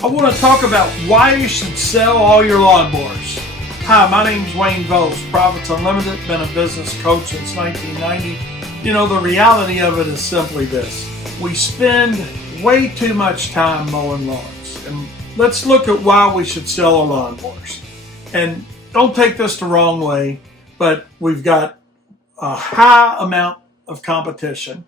I want to talk about why you should sell all your lawnmowers. Hi, my name's Wayne Mowers, Profits Unlimited, been a business coach since 1990. You know, the reality of it is simply this. We spend way too much time mowing lawns. And let's look at why we should sell our lawnmowers. And don't take this the wrong way, but we've got a high amount of competition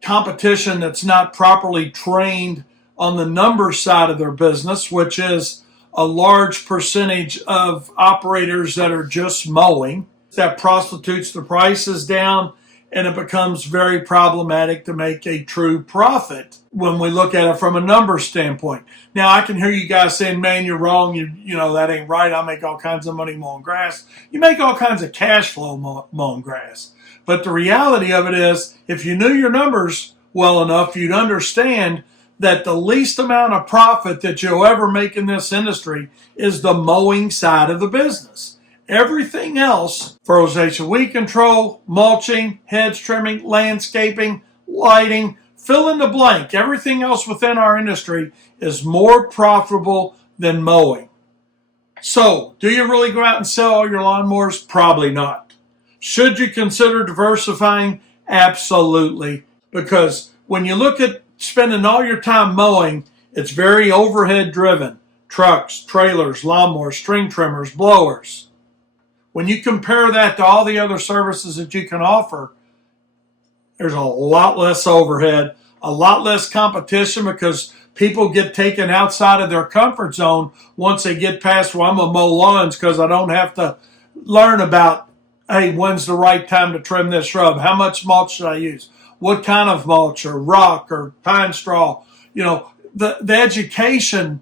that's not properly trained on the numbers side of their business, which is a large percentage of operators that are just mowing. That prostitutes the prices down, and it becomes very problematic to make a true profit when we look at it from a numbers standpoint. Now, I can hear you guys saying, man, you're wrong. You know, that ain't right. I make all kinds of money mowing grass. You make all kinds of cash flow mowing grass. But the reality of it is, if you knew your numbers well enough, you'd understand that the least amount of profit that you'll ever make in this industry is the mowing side of the business. Everything else, fertilization, weed control, mulching, hedge trimming, landscaping, lighting, fill in the blank, everything else within our industry is more profitable than mowing. So, do you really go out and sell all your lawnmowers? Probably not. Should you consider diversifying? Absolutely. Because when you look at spending all your time mowing, it's very overhead driven. Trucks, trailers, lawnmowers, string trimmers, blowers. When you compare that to all the other services that you can offer, there's a lot less overhead, a lot less competition, because people get taken outside of their comfort zone once they get past, well, I'm going to mow lawns because I don't have to learn about, hey, when's the right time to trim this shrub? How much mulch should I use? What kind of mulch, or rock, or pine straw? You know, the education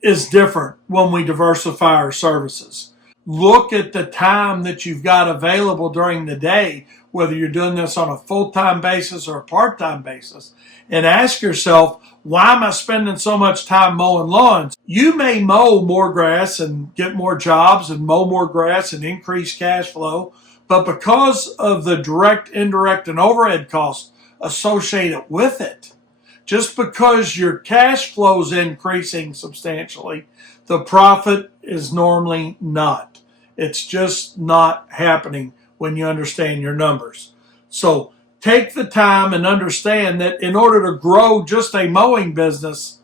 is different when we diversify our services. Look at the time that you've got available during the day, whether you're doing this on a full-time basis or a part-time basis, and ask yourself, why am I spending so much time mowing lawns? You may mow more grass and get more jobs and mow more grass and increase cash flow, but because of the direct, indirect, and overhead costs associated with it, just because your cash flow is increasing substantially, the profit is normally not. It's just not happening when you understand your numbers. So take the time and understand that in order to grow just a mowing business,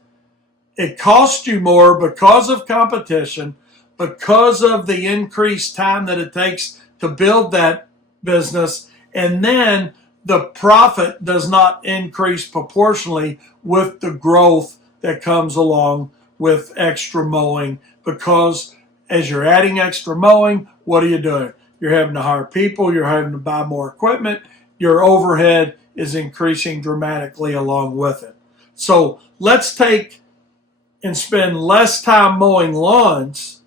it costs you more because of competition, because of the increased time that it takes to build that business, and then the profit does not increase proportionally with the growth that comes along with extra mowing, because as you're adding extra mowing, what are you doing? You're having to hire people, you're having to buy more equipment, your overhead is increasing dramatically along with it. So let's take and spend less time mowing lawns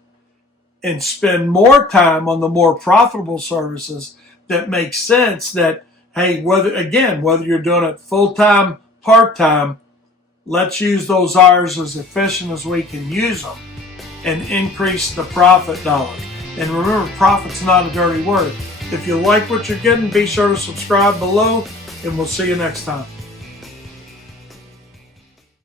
and spend more time on the more profitable services that make sense. That, hey, whether you're doing it full-time, part-time, let's use those hours as efficient as we can use them and increase the profit dollars. And remember, profit's not a dirty word. If you like what you're getting, be sure to subscribe below, and we'll see you next time.